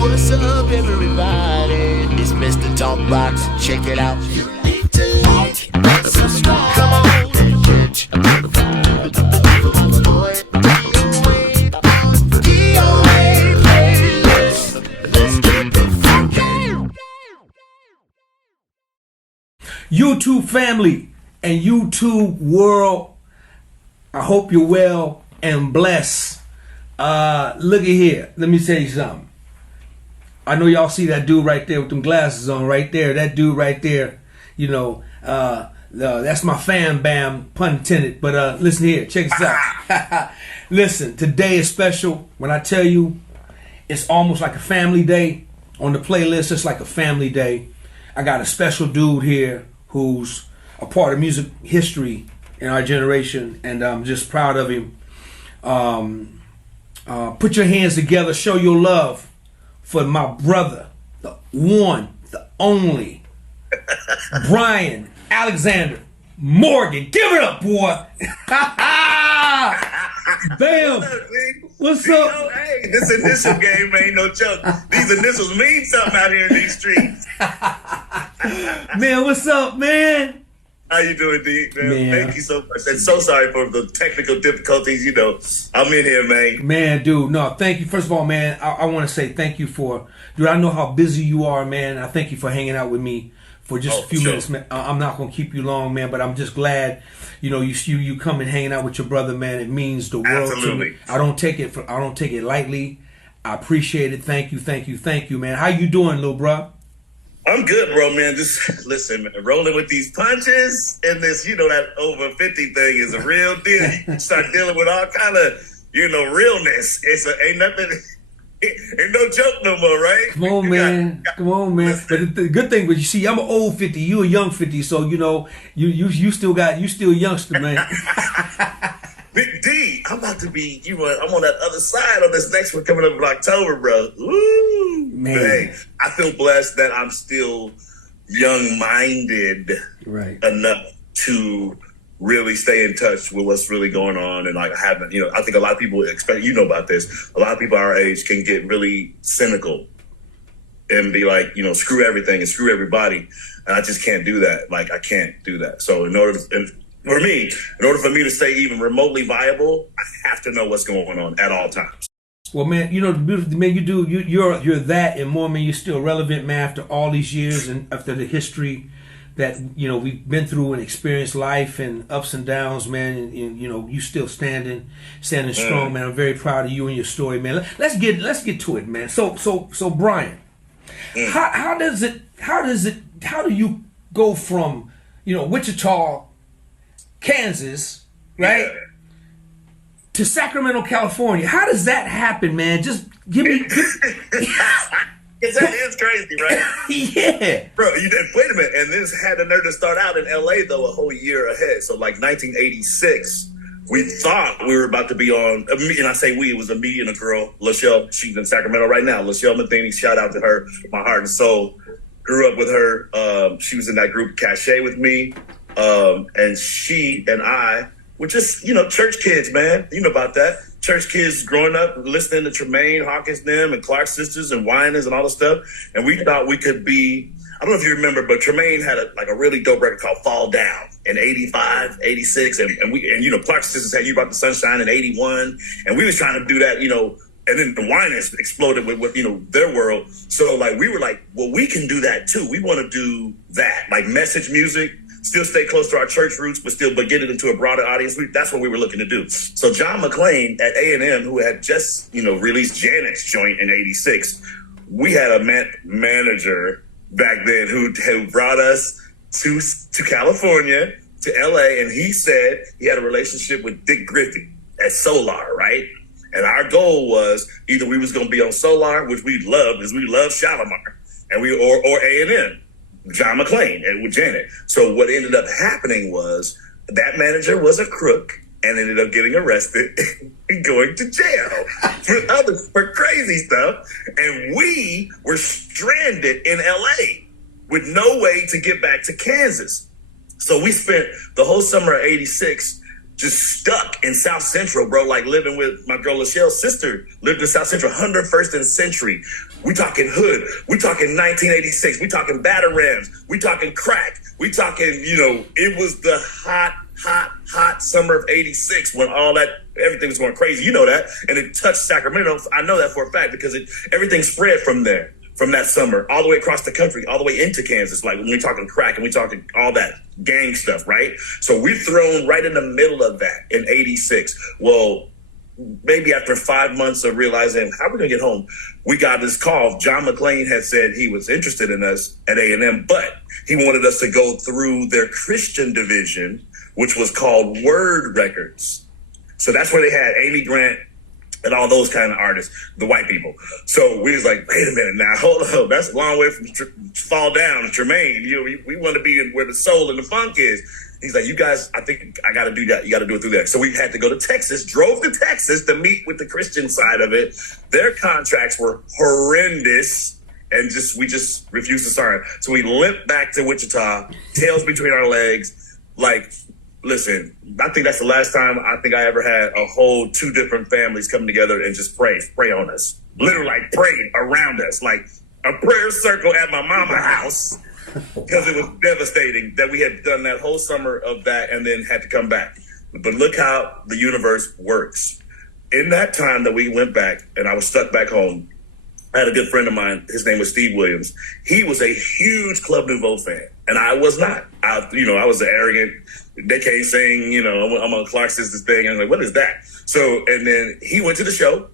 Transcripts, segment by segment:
What's up, everybody? It's Mr. Talkbox. Check it out. You need to subscribe. Come on. Boy, DOA playlist. Let's get the funky. YouTube family and YouTube world, I hope you're well and blessed. Look at here. Let me tell you something. I know y'all see that dude right there with them glasses on right there. That dude right there, you know, that's my fan bam, pun intended. But listen here, check this out. Listen, today is special. When I tell you it's almost like a family day on the playlist, it's like a family day. I got a special dude here who's a part of music history in our generation, and I'm just proud of him. Put your hands together, show your love for my brother, the one, the only, Brian Alexander Morgan. Give it up, boy. Bam. What's up? Hey, this initial game ain't no joke. These initials mean something out here in these streets. Man, what's up, man? How you doing, D? Man. Thank you so much. And so sorry for the technical difficulties. You know, I'm in here, man. Man, dude, no, thank you. First of all, man, I want to say thank you for, dude, I know how busy you are, man. I thank you for hanging out with me for just a few minutes, man. I'm not going to keep you long, man, but I'm just glad, you know, you come and hanging out with your brother, man. It means the world to me. I don't take it lightly. I appreciate it. Thank you, man. How you doing, little bro? I'm good, bro, man. Just listen, man. Rolling with these punches and this, you know, that over 50 thing is a real deal. You start dealing with all kind of, you know, realness. Ain't nothing, ain't no joke no more, right? Come on, man. Come on, man. But the good thing, but you see, I'm an old 50. You a young 50, so you know, you still a youngster, man. Big D, I'm about to be, I'm on that other side on this next one coming up in October, bro. Woo! Man. Hey, I feel blessed that I'm still young-minded enough to really stay in touch with what's really going on. And like, I think a lot of people expect, you know about this, a lot of people our age can get really cynical and be like, you know, screw everything and screw everybody. And I just can't do that. Like, I can't do that. So in order for me to stay even remotely viable, I have to know what's going on at all times. Well, man, you know, the beautiful man, you're that and more, man. You're still relevant, man, after all these years and after the history that, you know, we've been through and experienced life and ups and downs, man. And you know, you still standing strong, man. I'm very proud of you and your story, man. Let's get to it, man. So Brian, how do you go from, you know, Wichita, Kansas, right? Yeah. To Sacramento, California. How does that happen, man? Just give me. That is crazy, right? Yeah. Bro, wait a minute. And this had the nerve to start out in LA, though, a whole year ahead. So, like 1986, we thought we were about to be on, and I say we, it was a me and a girl, Lachelle. She's in Sacramento right now. Lachelle Matheny, shout out to her, my heart and soul. Grew up with her. She was in that group Cachet with me. And she and I were just, you know, church kids, man. You know about that. Church kids growing up, listening to Tremaine Hawkins, them, and Clark Sisters and Winans and all the stuff. And we thought we could be, I don't know if you remember, but Tremaine had a really dope record called Fall Down in 85, 86. And you know, Clark Sisters had You Brought the Sunshine in 81. And we was trying to do that, you know, and then the Winans exploded with, you know, their world. So, like, we were like, well, we can do that, too. We want to do that, like message music. Still stay close to our church roots, but get it into a broader audience. That's what we were looking to do. So John McClain at A&M, who had just, you know, released Janet's joint in 86, we had a manager back then who brought us to California, to LA, and he said he had a relationship with Dick Griffey at Solar, right? And our goal was either we was going to be on Solar, which we loved, because we love Shalimar, and or A&M. John McClain and with Janet. So what ended up happening was that manager was a crook and ended up getting arrested and going to jail for crazy stuff. And we were stranded in LA with no way to get back to Kansas. So we spent the whole summer of 86 just stuck in South Central, bro, like living with my girl Lachelle's sister, lived in South Central, 101st and Century. We talking hood. We talking 1986. We talking Batarams. We talking crack. We talking, it was the hot summer of 86 when everything was going crazy. You know that. And it touched Sacramento. I know that for a fact because everything spread from there, from that summer, all the way across the country, all the way into Kansas. Like when we're talking crack and we're talking all that gang stuff, right? So we're thrown right in the middle of that in 86. Well, maybe after 5 months of realizing how we're going to get home, we got this call. John McClain had said he was interested in us at A&M, but he wanted us to go through their Christian division, which was called Word Records. So that's where they had Amy Grant and all those kind of artists, the white people. So we was like, wait a minute now, hold up. That's a long way from Fall Down, Tremaine. We want to be where the soul and the funk is. He's like, you guys, I think I got to do that. You got to do it through there. So we had to go to Texas, drove to Texas to meet with the Christian side of it. Their contracts were horrendous, and we just refused to sign. So we limped back to Wichita, tails between our legs. Like, listen, I think that's the last time I think I ever had a whole 2 different families come together and just pray on us. Literally, like, pray around us. Like a prayer circle at my mama's house. Because it was devastating that we had done that whole summer of that and then had to come back. But look how the universe works. In that time that we went back and I was stuck back home, I had a good friend of mine. His name was Steve Williams. He was a huge Club Nouveau fan, and I was not. I was the arrogant. They can't sing. I'm on Clark Sisters thing. And I'm like, what is that? So, and then he went to the show.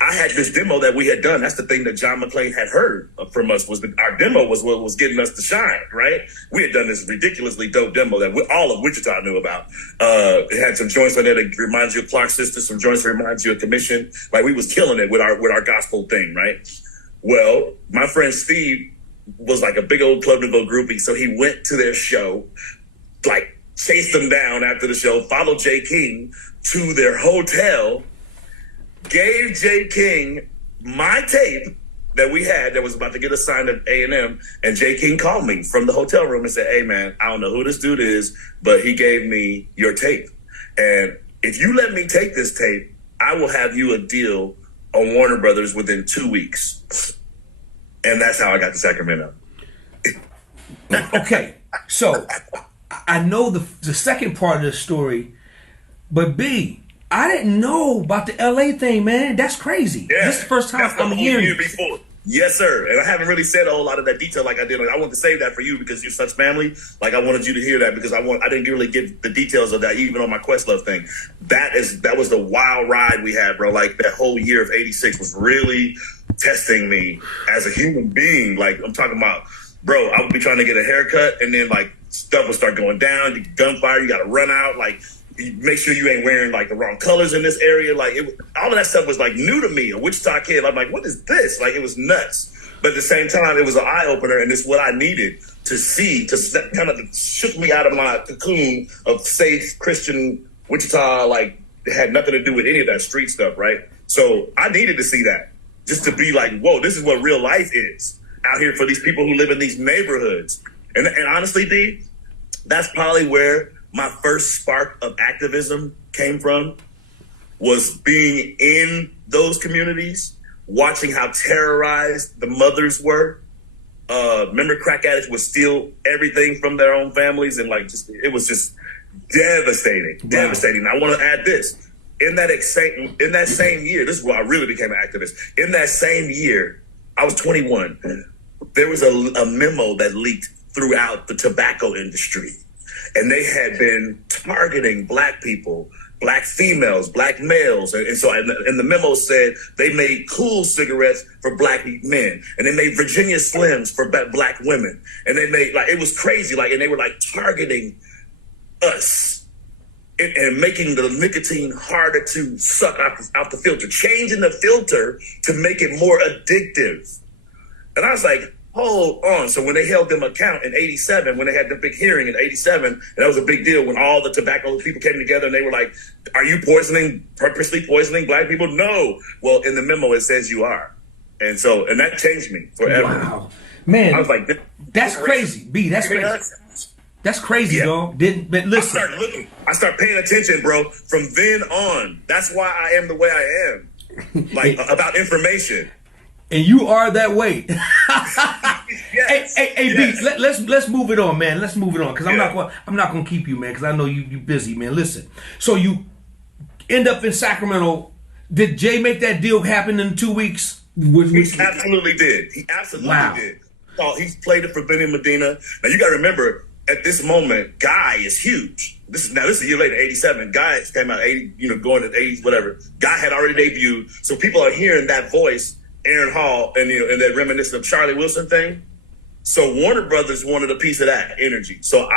I had this demo that we had done. That's the thing that John McClain had heard from us. Our demo was what was getting us to shine, right? We had done this ridiculously dope demo that all of Wichita knew about. It had some joints on there that reminds you of Clark Sisters, some joints that reminds you of Commission. Like we was killing it with our gospel thing, right? Well, my friend Steve was like a big old Club Nouveau groupie, so he went to their show, like chased them down after the show, followed Jay King to their hotel, gave Jay King my tape that we had that was about to get us signed at A&M, and Jay King called me from the hotel room and said, hey, man, I don't know who this dude is, but he gave me your tape. And if you let me take this tape, I will have you a deal on Warner Brothers within 2 weeks. And that's how I got to Sacramento. Okay, so I know the second part of the story, but B, I didn't know about the LA thing, man. That's crazy. Yeah, this is the first time I'm hearing it. Before. Yes, sir. And I haven't really said a whole lot of that detail like I did. I want to save that for you because you're such family. Like I wanted you to hear that because I didn't really get the details of that even on my Questlove thing. That was the wild ride we had, bro. Like that whole year of 86 was really testing me as a human being. Like I'm talking about, bro, I would be trying to get a haircut and then like stuff would start going down. You gunfire, you got to run out. Like make sure you ain't wearing like the wrong colors in this area. Like all of that stuff was like new to me, a Wichita kid. I'm like, what is this? Like it was nuts. But at the same time, it was an eye opener, and it's what I needed to see to kind of shook me out of my cocoon of safe Christian Wichita. Like it had nothing to do with any of that street stuff, right? So I needed to see that just to be like, whoa, this is what real life is out here for these people who live in these neighborhoods. And honestly, D, that's probably where my first spark of activism came from, was being in those communities, watching how terrorized the mothers were. Remember, crack addicts would steal everything from their own families, and like it was just devastating, wow. Devastating. I want to add this: in that same year, this is where I really became an activist. In that same year, I was 21. There was a memo that leaked throughout the tobacco industry. And they had been targeting black people, black females, black males. And so and the memo said they made cool cigarettes for black men. And they made Virginia Slims for black women. And they made, like, it was crazy. Like, and they were like targeting us and making the nicotine harder to suck out the filter, changing the filter to make it more addictive. And I was like, hold on. So when they held them account in 87, when they had the big hearing in 87, and that was a big deal when all the tobacco people came together and they were like, are you purposely poisoning black people? No. Well, in the memo, it says you are. And that changed me forever. Wow. Man, I was like, that's crazy. B, that's crazy. That's crazy, Yeah. dog. But I listen. started looking. I started paying attention, bro. From then on, that's why I am the way I am. Like about information. And you are that way. Yes. Hey, yes. B, let's move it on, man. Let's move it on, because Yeah. I'm not gonna keep you, man, because I know you busy, man. Listen, so you end up in Sacramento. Did Jay make that deal happen in 2 weeks? He absolutely did. He absolutely Wow. did. Oh, he's played it for Benny Medina. Now you got to remember, at this moment, Guy is huge. This is a year later, '87. Guy came out '80, going to '80s, whatever. Guy had already debuted, so people are hearing that voice, Aaron Hall, and and that reminiscent of Charlie Wilson thing. So Warner Brothers wanted a piece of that energy. So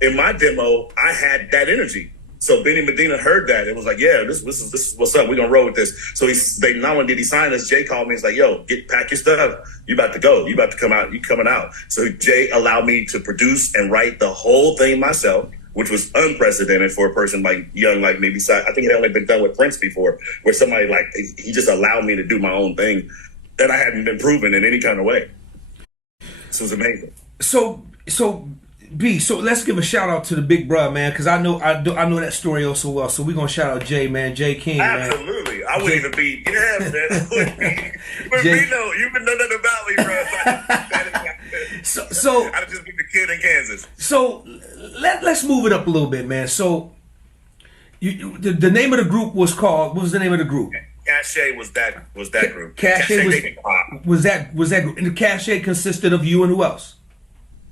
in my demo, I had that energy. So Benny Medina heard that and was like, "Yeah, this is what's up. We're gonna roll with this." So they not only did he sign us, Jay called me. He's like, "Yo, pack your stuff. You about to go. You about to come out. You coming out." So Jay allowed me to produce and write the whole thing myself, which was unprecedented for a person like young, like maybe. I think it had only been done with Prince before, where somebody like he just allowed me to do my own thing that I hadn't been proven in any kind of way. So it was amazing. So B, so let's give a shout out to the big brother, man, because I know that story also well. So we're gonna shout out Jay, man, Jay King, man. Absolutely, I wouldn't even be. Yeah, man, I wouldn't be. But Jay, you would know nothing about me, bro. so I'd just be the kid in Kansas. So let's move it up a little bit, man. So the name of the group was called. What was the name of the group? Cache was that group. Cache was that group, and the Cache consisted of you and who else?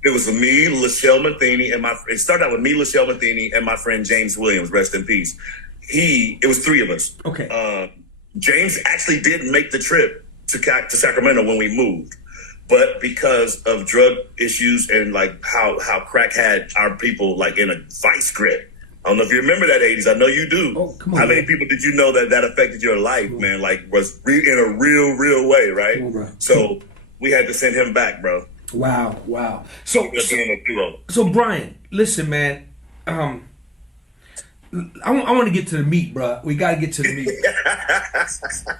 It was me, Lachelle Matheny, and it started out with me, Lachelle Matheny, and my friend James Williams, rest in peace. It was three of us. Okay. James actually didn't make the trip to Sacramento when we moved, but because of drug issues and like how crack had our people like in a vice grip. I don't know if you remember that '80s. I know you do. Oh, come on, how many man. people did you know that affected your life, man? Like was in a real way, right? Come on, bro. So we had to send him back, bro. Wow. So Doing a duo. Brian, listen, man. I want to get to the meat, bro. We got to get to the meat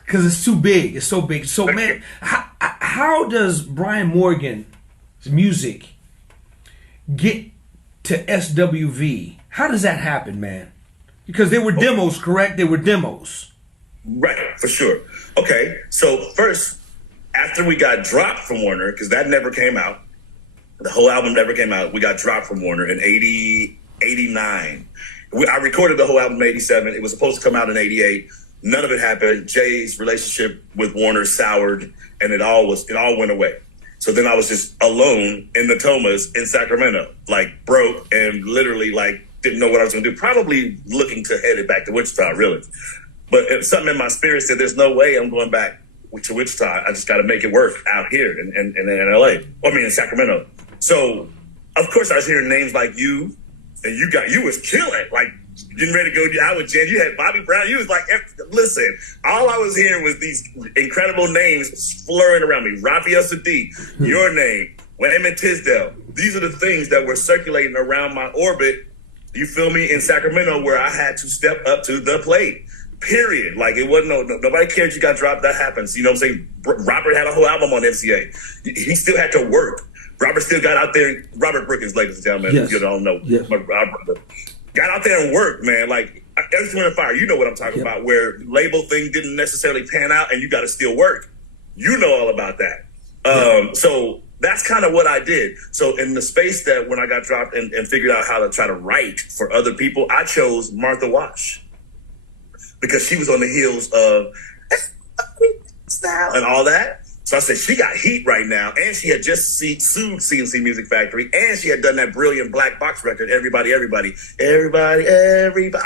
because it's too big. It's so big. So, man, how does Brian Morgan's music get to SWV? How does that happen, man? Because they were demos, correct? They were demos. Right, for sure. Okay, so first, after we got dropped from Warner, because that never came out, the whole album never came out, we got dropped from Warner in '89. I recorded the whole album in '87. It was supposed to come out in '88. None of it happened. Jay's relationship with Warner soured, and it all went away. So then I was just alone in the Tomas in Sacramento, like broke and literally like didn't know what I was going to do. Probably looking to head it back to Wichita, really. But something in my spirit said, "There's no way I'm going back to Wichita. I just got to make it work out here in LA. In Sacramento." So, of course, I was hearing names like you, and you was killing, like getting ready to go out with Jen. You had Bobby Brown. You was like, listen, all I was hearing was these incredible names flurrying around me. Raphael Sadiq, your name, Wayman Tisdale. These are the things that were circulating around my orbit. You feel me? In Sacramento, where I had to step up to the plate. Period. Like it wasn't nobody cared you got dropped. That happens. You know what I'm saying? Robert had a whole album on MCA. He still had to work. Robert still got out there. Robert Brookins, ladies and gentlemen, yes. if you don't know, yes. my brother got out there and worked, man. Like Everything on Fire, you know what I'm talking about. Where label thing didn't necessarily pan out, and you got to still work. You know all about that. So that's kind of what I did. So in the space that when I got dropped and figured out how to try to write for other people, I chose Martha Wash. Because she was on the heels of style and all that. So I said, she got heat right now. And she had just sued CNC Music Factory. And she had done that brilliant black box record, Everybody. I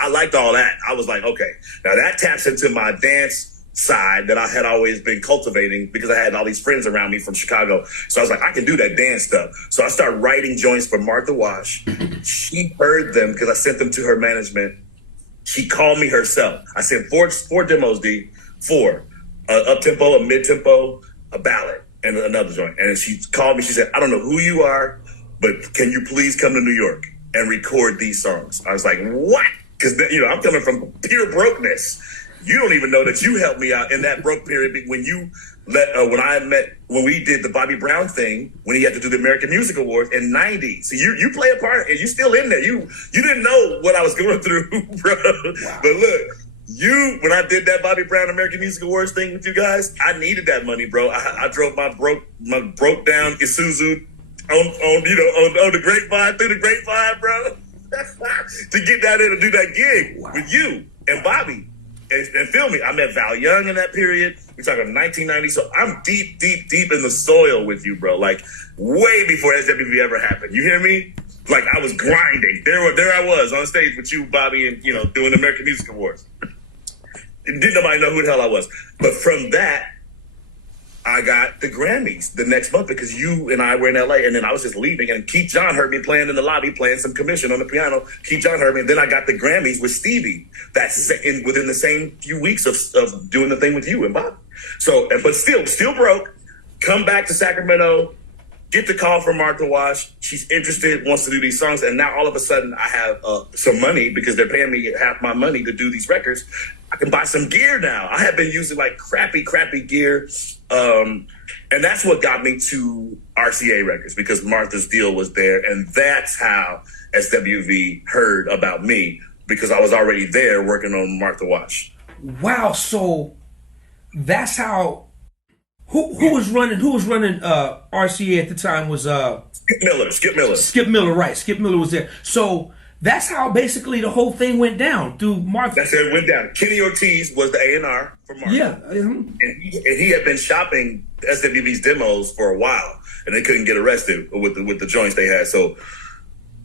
liked all that. I was like, okay, now that taps into my dance side that I had always been cultivating because I had all these friends around me from Chicago. So I was like, I can do that dance stuff. So I started writing joints for Martha Wash. She heard them because I sent them to her management. She called me herself. I sent four demos, D. Four. Up-tempo, a mid-tempo, a ballad, and another joint. And she called me. She said, I don't know who you are, but can you please come to New York and record these songs? I was like, what? Because, I'm coming from pure brokenness. You don't even know that you helped me out in that broke period when you when we did the Bobby Brown thing when he had to do the American Music Awards in '90. So you play a part and you still in there. You didn't know what I was going through, bro. Wow. But look, when I did that Bobby Brown American Music Awards thing with you guys, I needed that money, bro. I drove my broke down Isuzu on the grapevine through the grapevine, bro, to get down there to do that gig with you and Bobby. And feel me, I met Val Young in that period. We're talking 1990. So I'm deep in the soil with you, bro. Like way before SWV ever happened. You hear me? Like I was grinding. There I was on stage with you, Bobby, and doing the American Music Awards. Didn't nobody know who the hell I was. But from that, I got the Grammys the next month because you and I were in LA, and then I was just leaving, and Keith John heard me playing in the lobby, playing some commission on the piano. Keith John heard me, and then I got the Grammys with Stevie. That's within the same few weeks of doing the thing with you and Bob. So, but still broke. Come back to Sacramento, get the call from Martha Wash. She's interested, wants to do these songs, and now all of a sudden I have some money because they're paying me half my money to do these records. I can buy some gear now. I have been using like crappy gear. And that's what got me to RCA Records because Martha's deal was there. And that's how SWV heard about me because I was already there working on Martha Wash. Wow. So that's how, who was running RCA at the time was, Skip Miller. Skip Miller, right. Skip Miller was there. So that's how basically the whole thing went down through Martha. That's how it went down. Kenny Ortiz was the A&R for Martha. Yeah. And he had been shopping SWV's demos for a while, and they couldn't get arrested with the joints they had. So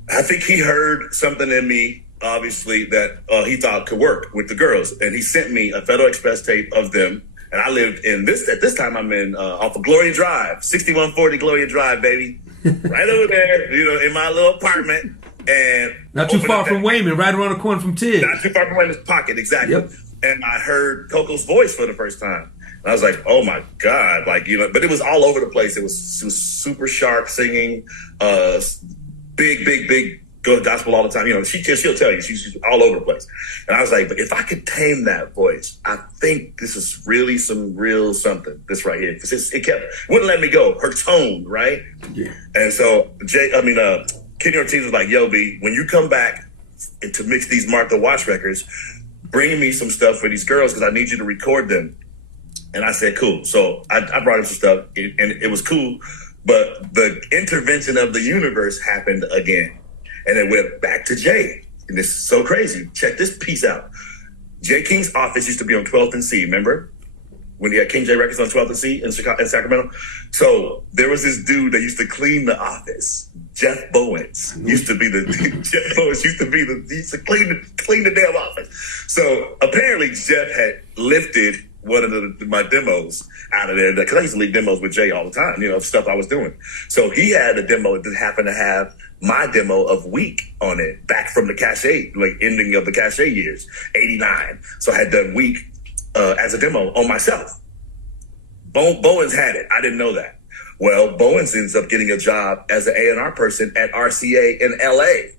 I think he heard something in me, obviously, that he thought could work with the girls. And he sent me a Federal Express tape of them. And I lived at this time I'm in off of Gloria Drive, 6140 Gloria Drive, baby. Right over there, in my little apartment. And not too far from Wayman, right around the corner from Tig. Not too far from Wayman's pocket, exactly. Yep. And I heard Coco's voice for the first time. And I was like, oh my God. Like, but it was all over the place. It was super sharp singing, big good gospel all the time. She'll tell you, she's all over the place. And I was like, but if I could tame that voice, I think this is really some real something, this right here. Because wouldn't let me go. Her tone, right? Yeah. And so Kenny Ortiz was like, yo, B, when you come back to mix these Martha Wash records, bring me some stuff for these girls because I need you to record them. And I said, cool. So I brought him some stuff, and it was cool. But the intervention of the universe happened again. And it went back to Jay. And this is so crazy. Check this piece out. Jay King's office used to be on 12th and C, remember? When he had King J Records on 12th and C in Sacramento. So there was this dude that used to clean the office. Jeff Bowens used to clean the damn office. So apparently Jeff had lifted one of my demos out of there because I used to leave demos with Jay all the time, of stuff I was doing. So he had a demo that happened to have my demo of Week on it, back from the Cachet, like ending of the Cachet years, 89. So I had done Week as a demo on myself. Bowens had it. I didn't know that. Well, Bowens ends up getting a job as an A&R person at RCA in LA,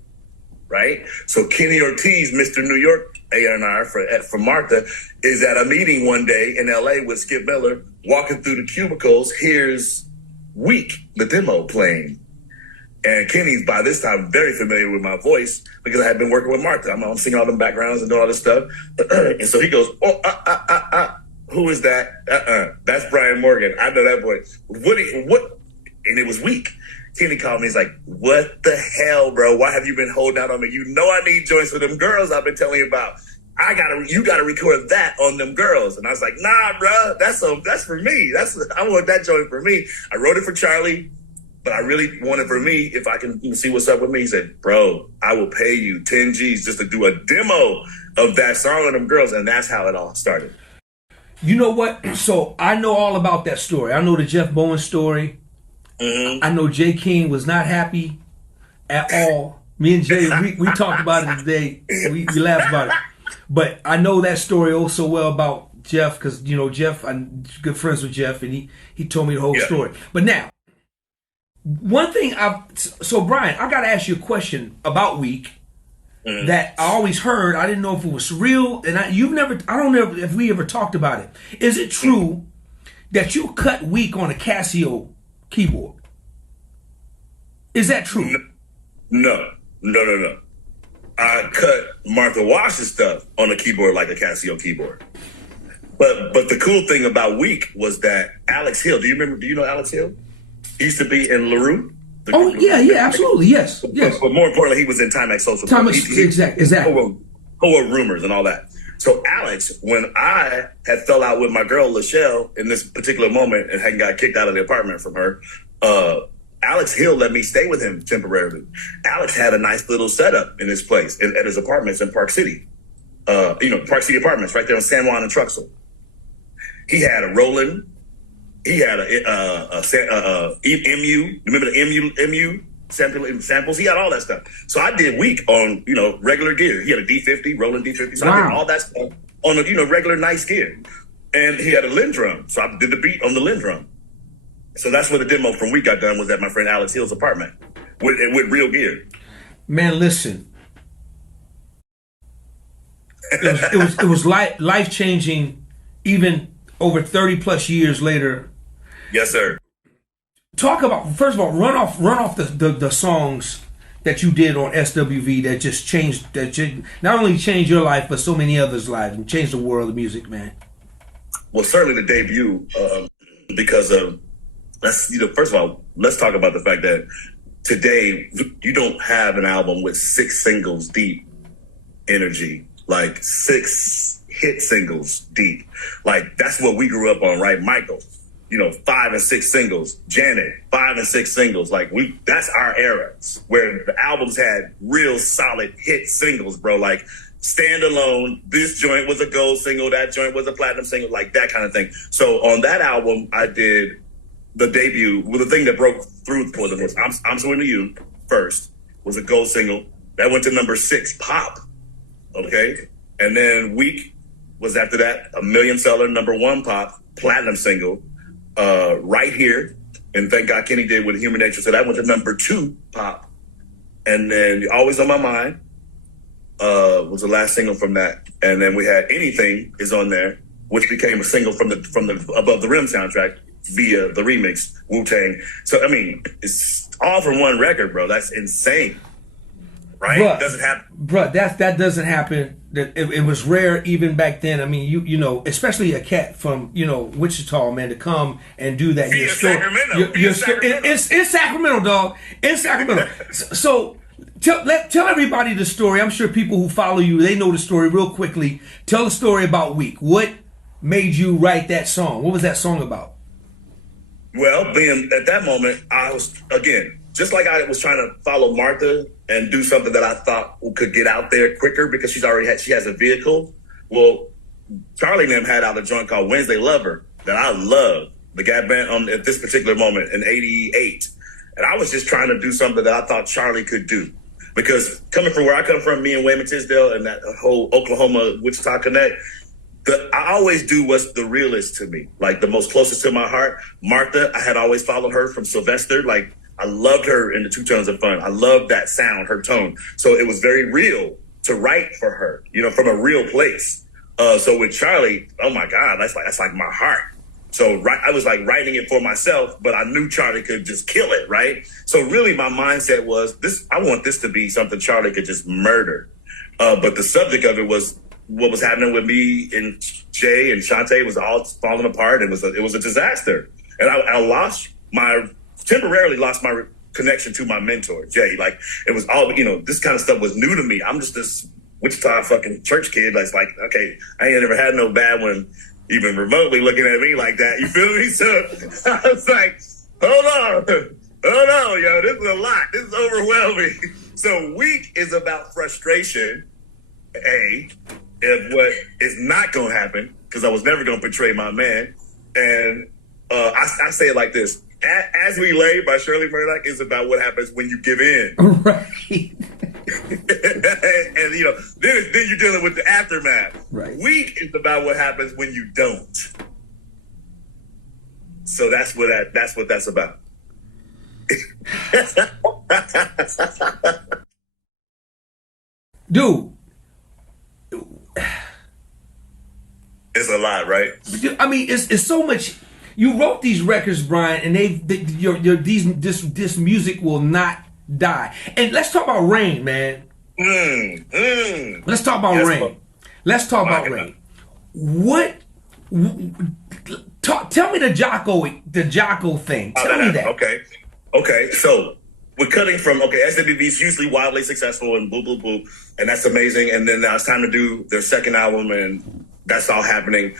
right? So Kenny Ortiz, Mr. New York A&R for Martha, is at a meeting one day in LA with Skip Miller, walking through the cubicles, here's Week, the demo playing. And Kenny's by this time very familiar with my voice because I had been working with Martha. I'm singing all them backgrounds and doing all this stuff. And so he goes, who is that? That's Brian Morgan. I know that voice. What? And it was Week. Kenny called me. He's like, what the hell, bro? Why have you been holding out on me? You know I need joints for them girls I've been telling you about. You gotta record that on them girls. And I was like, nah, bro, that's for me. I want that joint for me. I wrote it for Charlie. But I really want it for me if I can see what's up with me. He said, bro, I will pay you 10 G's just to do a demo of that song with them girls. And that's how it all started. You know what? So I know all about that story. I know the Jeff Bowen story. Mm-hmm. I know Jay King was not happy at all. Me and Jay, we talked about it today. We laughed about it. But I know that story oh so well about Jeff because, Jeff, I'm good friends with Jeff, and he told me the whole story. But now, one thing so Brian, I got to ask you a question about Week that I always heard. I didn't know if it was real, and I don't know if we ever talked about it. Is it true that you cut weak on a Casio keyboard? Is that true? No. I cut Martha Wash's stuff on a keyboard like a Casio keyboard. But the cool thing about Weak was that Alex Hill, do you know Alex Hill? He used to be in LaRue. Yeah, absolutely, yes. But more importantly, he was in Timex Social. Exactly. Whole rumors and all that. So Alex, when I had fell out with my girl Lachelle in this particular moment and had got kicked out of the apartment from her, Alex Hill let me stay with him temporarily. Alex had a nice little setup in his place at his apartments in Park City. Park City Apartments right there on San Juan and Truxell. He had a Roland. He had a MU. Remember the MU samples? He had all that stuff. So I did Weak on regular gear. He had a D50, Roland D50. So I did all that stuff on a regular nice gear. And he had a Lindrum. So I did the beat on the Lindrum. So that's where the demo from Weak got done, was at my friend Alex Hill's apartment with real gear. Man, listen. It was life changing, even over 30 plus years later. Yes, sir. Talk about, first of all, run off the songs that you did on SWV that just changed, not only changed your life but so many others' lives and changed the world of music, man. Well, certainly the debut, because of first of all, let's talk about the fact that today you don't have an album with 6 singles deep energy, like 6 hit singles deep. Like that's what we grew up on, right? Michael, 5 and 6 singles. Janet, 5 and 6 singles. Like that's our era where the albums had real solid hit singles, bro. Like Stand Alone, this joint was a gold single, that joint was a platinum single, like that kind of thing. So on that album, I did the debut. Well, the thing that broke through for them was I'm So Into You first, was a gold single. That went to number 6 pop. Okay. And then Weak was after that, a million seller, number 1 pop, platinum single. Right Here, and Thank God Kenny did with Human Nature. So that went to number 2 pop. And then Always on My Mind was the last single from that. And then we had Anything is on there, which became a single from the Above the Rim soundtrack via the remix, Wu-Tang. So I mean, it's all from one record, bro. That's insane. Right? Bruh, it doesn't happen. Bruh, that doesn't happen. It was rare even back then. I mean, you know, especially a cat from, Wichita, man, to come and do that. Sacramento. It's Sacramento, dog. It's Sacramento. So tell everybody the story. I'm sure people who follow you, they know the story real quickly. Tell the story about Weak. What made you write that song? What was that song about? Well, being at that moment, I was, again, just like I was trying to follow Martha and do something that I thought could get out there quicker because she has a vehicle. Well, Charlie and them had out a joint called Wednesday Lover that I love. The Gap Band at this particular moment in '88. And I was just trying to do something that I thought Charlie could do. Because coming from where I come from, me and Wayman Tisdale and that whole Oklahoma Wichita Connect, I always do what's the realest to me, like the most closest to my heart. Martha, I had always followed her from Sylvester. Like I loved her in the 2 Tones of Fun. I loved that sound, her tone. So it was very real to write for her, from a real place. So with Charlie, oh my God, that's like my heart. So I was like writing it for myself, but I knew Charlie could just kill it, right? So really my mindset was I want this to be something Charlie could just murder. But the subject of it was what was happening with me and Jay and Shantae was all falling apart. It was a disaster. And I temporarily lost my connection to my mentor, Jay. Like it was all, this kind of stuff was new to me. I'm just this Wichita fucking church kid. That's like, okay, I ain't never had no bad one even remotely looking at me like that. You feel me? So I was like, hold on, yo, this is a lot. This is overwhelming. So Weak is about frustration, of what is not going to happen, because I was never going to betray my man. And I say it like this. As We Lay by Shirley Murdoch is about what happens when you give in. Right. And, then you're dealing with the aftermath. Right. Weak is about what happens when you don't. So that's what that's about. dude. It's a lot, right? I mean, it's so much. You wrote these records, Brian, and this music will not die. And let's talk about Rain, man. Let's talk about Rain. Let's talk about Rain. What? Tell me the Jocko thing. Tell me that. Okay. So we're cutting from SWV is hugely wildly successful and boo boo boo, and that's amazing. And then now it's time to do their second album, and that's all happening.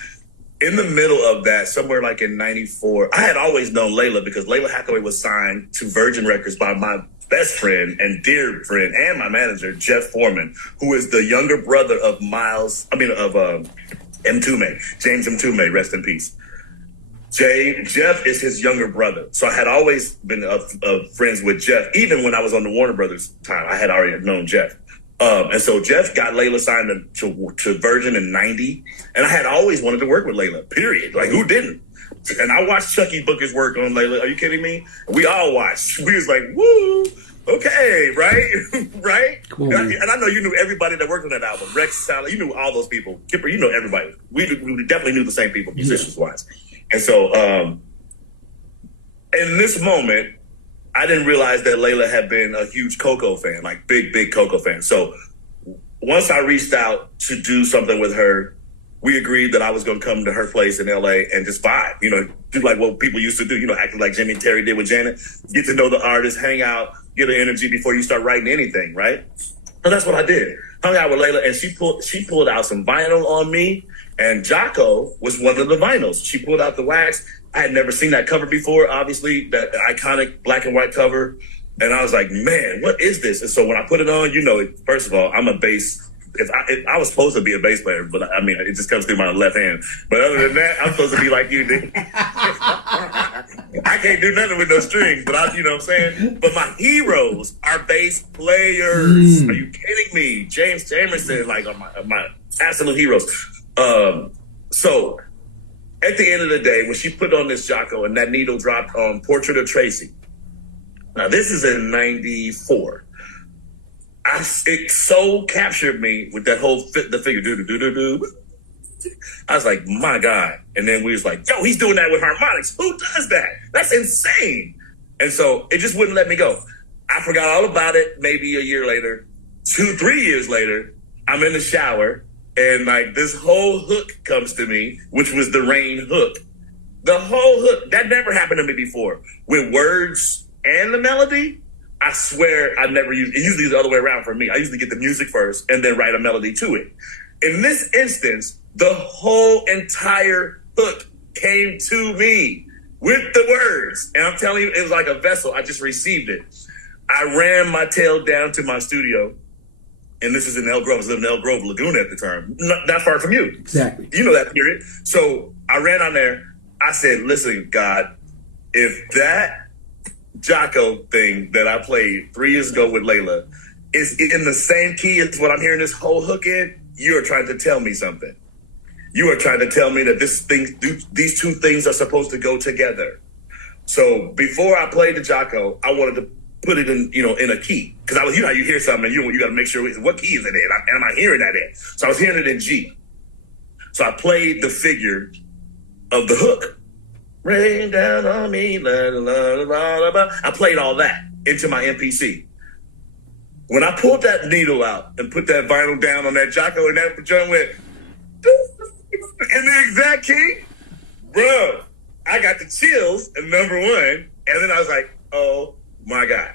In the middle of that, somewhere like in '94, I had always known Layla because Layla Hathaway was signed to Virgin Records by my best friend and dear friend and my manager, Jeff Foreman, who is the younger brother of Mtume, James Mtume, rest in peace. Jeff is his younger brother. So I had always been friends with Jeff. Even when I was on the Warner Brothers time, I had already known Jeff. And so Jeff got Layla signed to Virgin in '90. And I had always wanted to work with Layla, period. Like, who didn't? And I watched Chucky Booker's work on Layla. Are you kidding me? We all watched. We was like, woo, okay, right? Right? Cool. And I know you knew everybody that worked on that album. Rex, Sally, you knew all those people. Kipper, you know everybody. We definitely knew the same people, musicians-wise. And so in this moment, I didn't realize that Layla had been a huge Coco fan, like big Coco fan. So once I reached out to do something with her, we agreed that I was going to come to her place in LA and just vibe, do like what people used to do, acting like Jimmy and Terry did with Janet, get to know the artist, hang out, get her energy before you start writing anything, right? So that's what I did. Hung out with Layla, and she pulled out some vinyl on me, and Jocko was one of the vinyls. She pulled out the wax. I had never seen that cover before, obviously, that iconic black and white cover. And I was like, man, what is this? And so when I put it on, first of all, I'm a bass. If I was supposed to be a bass player, but I mean, it just comes through my left hand. But other than that, I'm supposed to be like you, dude. I can't do nothing with no strings, but you know what I'm saying? But my heroes are bass players. Are you kidding me? James Jamerson, like, are my absolute heroes. So at the end of the day, when she put on this Jocko and that needle dropped on Portrait of Tracy, now this is in '94. It so captured me with that whole the figure do. I was like, my God. And then we was like, yo, he's doing that with harmonics. Who does that? That's insane. And so it just wouldn't let me go. I forgot all about it. Maybe a year later, 2-3 years later, I'm in the shower and like this whole hook comes to me, which was the Rain hook. The whole hook, that never happened to me before. With words and the melody, I swear I never used it. Usually the other way around for me. I usually get the music first and then write a melody to it. In this instance, the whole entire hook came to me with the words. And I'm telling you, it was like a vessel. I just received it. I ran my tail down to my studio. And this is in El Grove. I was living in El Grove, Laguna at the time. Not far from you. Exactly. You know that period. So I ran on there. I said, listen, God, if that Jocko thing that I played 3 years ago with Layla is in the same key as what I'm hearing this whole hook in, you are trying to tell me something. You are trying to tell me that these two things are supposed to go together. So before I played the Jocko, I wanted to put it in, in a key. Because I was, how you hear something and you got to make sure, what key is it in? Am I hearing that in? So I was hearing it in G. So I played the figure of the hook. Rain down on me, la, la, la, la, la. I played all that into my MPC. When I pulled that needle out and put that vinyl down on that Jocko and that joint went in the exact key, bro, I got the chills at number one. And then I was like, oh my God,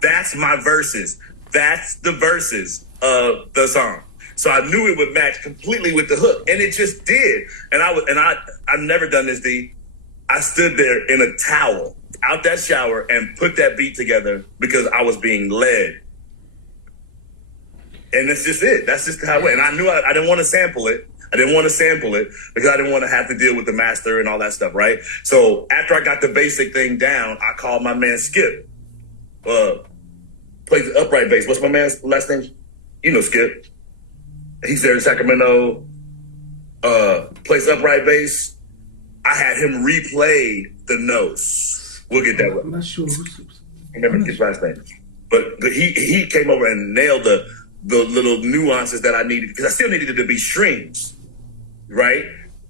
that's my verses. That's the verses of the song. So I knew it would match completely with the hook, and it just did. And I've never done this, D. I stood there in a towel out that shower and put that beat together because I was being led. And that's just it. That's just how it went. And I knew I didn't want to sample it. I didn't want to sample it because I didn't want to have to deal with the master and all that stuff, right? So after I got the basic thing down, I called my man Skip. Plays the upright bass. What's my man's last name? You know Skip. He's there in Sacramento. Plays upright bass. I had him replay the notes. We'll get that one. I'm not sure. I remember his last name. But he came over and nailed the the little nuances that I needed, because I still needed it to be strings, right?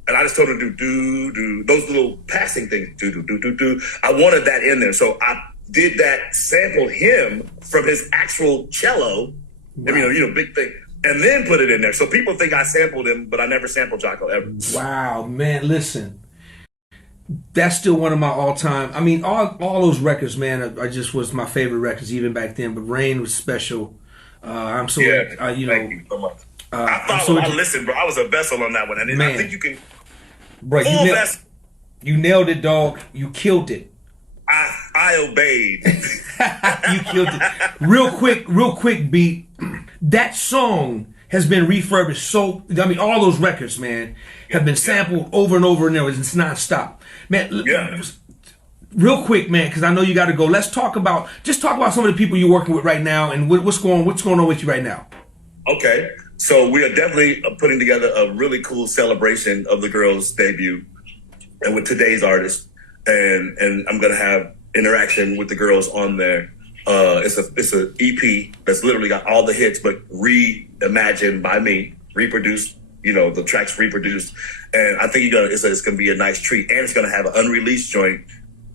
And I just told him to do those little passing things, do. I wanted that in there, so I did that, sampled him from his actual cello. Wow. Big thing, and then put it in there. So people think I sampled him, but I never sampled Jocko ever. Wow, man, listen. That's still one of my all-time. I mean, all those records, man. I just was my favorite records even back then. But Rain was special. I'm so thank you so much. I listened, bro. I was a vessel on that one, and I think you can, bro. You nailed it, dog. You killed it. I obeyed. You killed it. Real quick, beat. That song has been refurbished. So all those records, man, have been sampled over and over, and it's nonstop. Man, real quick, man, because I know you got to go. Let's talk about some of the people you're working with right now, and what's going on with you right now. Okay, so we are definitely putting together a really cool celebration of the girls' debut, and with today's artist, and I'm gonna have interaction with the girls on there. It's a EP that's literally got all the hits, but reimagined by me, reproduced. The tracks reproduced, and I think it's gonna be a nice treat. And it's gonna have an unreleased joint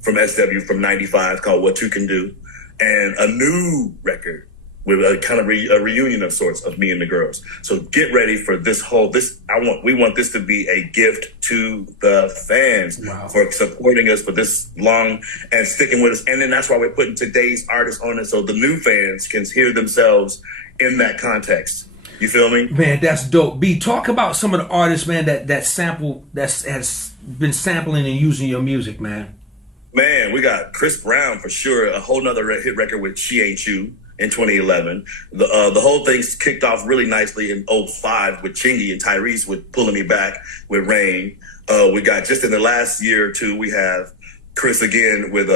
from SW from '95 called "What You Can Do," and a new record with a kind of a reunion of sorts of me and the girls. So get ready for we want this to be a gift to the fans. Wow. For supporting us for this long and sticking with us. And then that's why we're putting today's artists on it, so the new fans can hear themselves in that context. You feel me? Man, that's dope. B, talk about some of the artists, man, that has been sampling and using your music, man. Man, we got Chris Brown for sure, a whole nother hit record with She Ain't You in 2011. The whole thing's kicked off really nicely in 2005 with Chingy and Tyrese with Pulling Me Back with Rain. We got just in the last year or two, we have Chris again with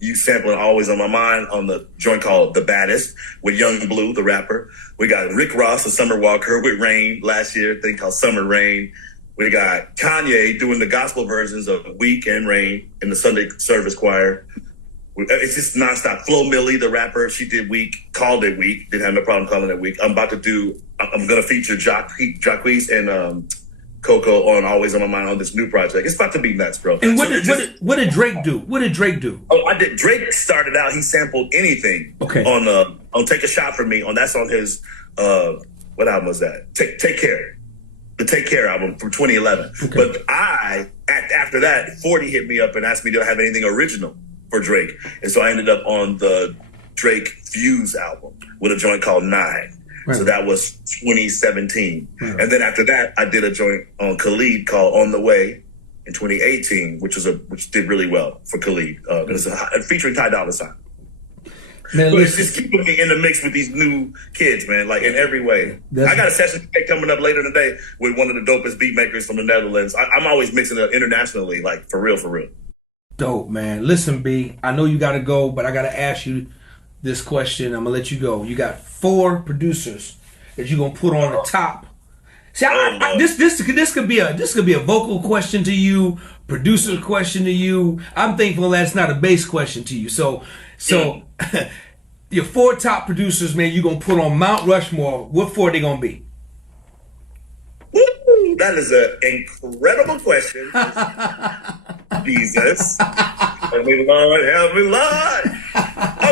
you sampling Always on My Mind on the joint called The Baddest with Young Blue, the rapper. We got Rick Ross and Summer Walker with Rain last year, thing called Summer Rain. We got Kanye doing the gospel versions of Week and Rain in the Sunday service choir. It's just nonstop. Flo Milli, the rapper, she did Week, called it Week, didn't have no problem calling it Week. I'm going to feature Jacquees and Coco on Always on My Mind on this new project. It's about to be nuts, bro. And what did Drake do? What did Drake do? Oh, Drake started out, he sampled anything. Okay. On Take a Shot for Me. That's on his, what album was that? Take Care. The Take Care album from 2011. Okay. But after that, 40 hit me up and asked me to have anything original for Drake. And so I ended up on the Drake Fuse album with a joint called Nine. Right. So that was 2017. Right. And then after that, I did a joint on Khalid called On the Way in 2018, which did really well for Khalid. It's featuring Ty Dolla $ign. Man, but it's just keeping me in the mix with these new kids, man, like in every way. I got a session coming up later today with one of the dopest beat makers from the Netherlands. I'm always mixing it internationally, like for real. Dope, man. Listen, B, I know you got to go, but I got to ask you this question. I'm going to let you go. You got 4 producers that you're going to put on the top. See, this could be a vocal question to you, producer question to you. I'm thankful that's not a bass question to you. So your 4 top producers, man, you're going to put on Mount Rushmore. What 4 they going to be? Woo, that is an incredible question. Jesus. Help me, Lord.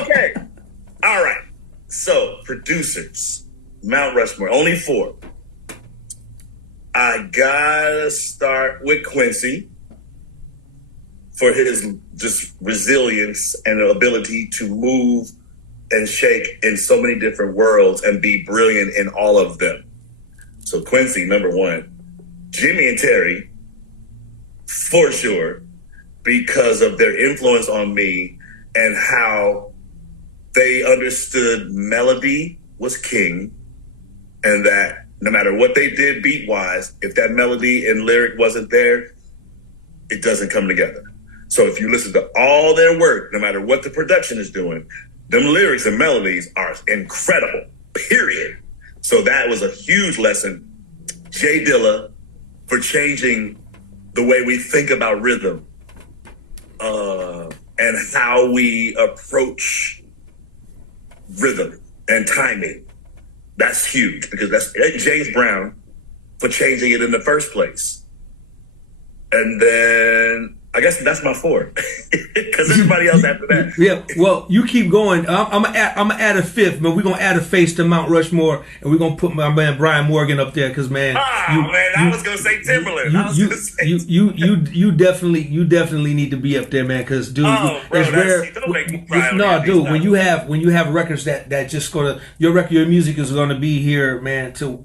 Okay. All right. So, producers. Mount Rushmore. Only 4. I gotta start with Quincy for his just resilience and ability to move and shake in so many different worlds and be brilliant in all of them. So Quincy, number 1. Jimmy and Terry, for sure, because of their influence on me and how they understood melody was king, and that no matter what they did beat-wise, if that melody and lyric wasn't there, it doesn't come together. So if you listen to all their work, no matter what the production is doing, them lyrics and melodies are incredible, period. So that was a huge lesson. Jay Dilla for changing the way we think about rhythm and how we approach rhythm and timing. That's huge because that's James Brown for changing it in the first place. And then I guess that's my 4 because everybody else after that. Yeah, well, you keep going. I'm gonna add a 5th, man. We're gonna add a face to Mount Rushmore, and we're gonna put my man Brian Morgan up there because, man. I was gonna say Timberland. You definitely need to be up there, man. Because, dude, it's rare. Don't make me cry. No, dude, when you have records that just gonna your music is gonna be here, man, till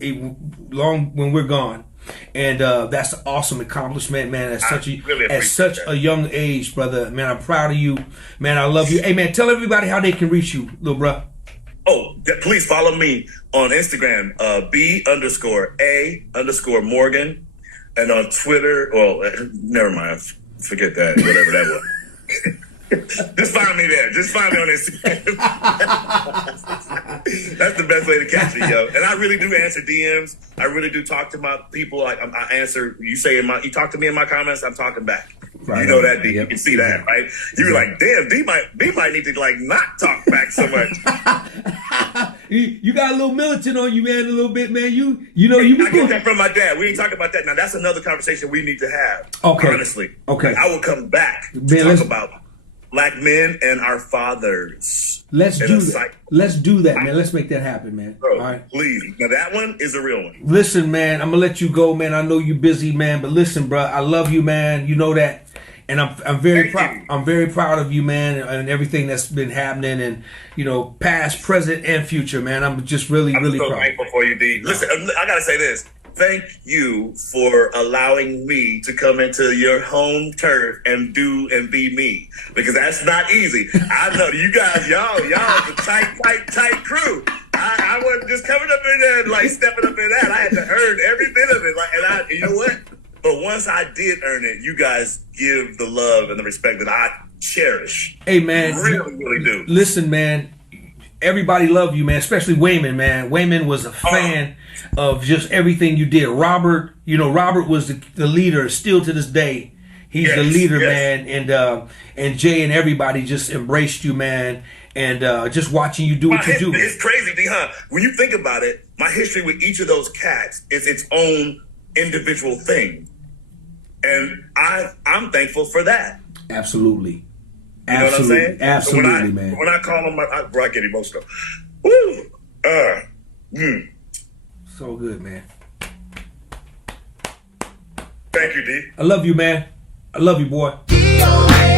long when we're gone. And that's an awesome accomplishment, man. At such a young age, brother. Man, I'm proud of you. Man, I love you. Hey, man, tell everybody how they can reach you, little bro. Oh, please follow me on Instagram, B_A_Morgan, and on Twitter. Well, never mind. Forget that. Whatever that was. Just find me there. Just find me on Instagram. That's the best way to catch me, yo. And I really do answer DMs. I really do talk to my people. Like I answer. You talk to me in my comments. I'm talking back. Right, you know that, D. Yep. You can see that, right? You're like, damn, D might need to like not talk back so much. You got a little militant on you, man. A little bit, man. I get that from my dad. We ain't talking about that now. That's another conversation we need to have. Okay. Honestly. Okay. I will come back to talk about Black men and our fathers. Let's do that. Let's do that, man. Let's make that happen, man. Bro, all right, please. Now that one is a real one. Listen, man, I'm gonna let you go, man. I know you're busy, man, but listen, bro, I love you, man. You know that, and I'm very proud. I'm very proud of you, man, and everything that's been happening, and past, present, and future, man. I'm just really proud. I'm so thankful for you, D. Listen, I gotta say this. Thank you for allowing me to come into your home turf and be me, because that's not easy. I know you guys, y'all the tight crew. I wasn't just coming up in there and like stepping up in that. I had to earn every bit of it. And you know what? But once I did earn it, you guys give the love and the respect that I cherish. Hey, man, really do. Listen, man. Everybody love you, man, especially Wayman, man. Wayman was a fan of just everything you did. Robert, Robert was the leader still to this day. He's the leader, man. And Jay and everybody just embraced you, man. And just watching you do what you do. It's crazy, D, huh? When you think about it, my history with each of those cats is its own individual thing. And I'm thankful for that. Absolutely. You know what I'm saying? Absolutely, man. When I call them, I get emotional. Woo! So good, man. Thank you, D. I love you, man. I love you, boy. DOA.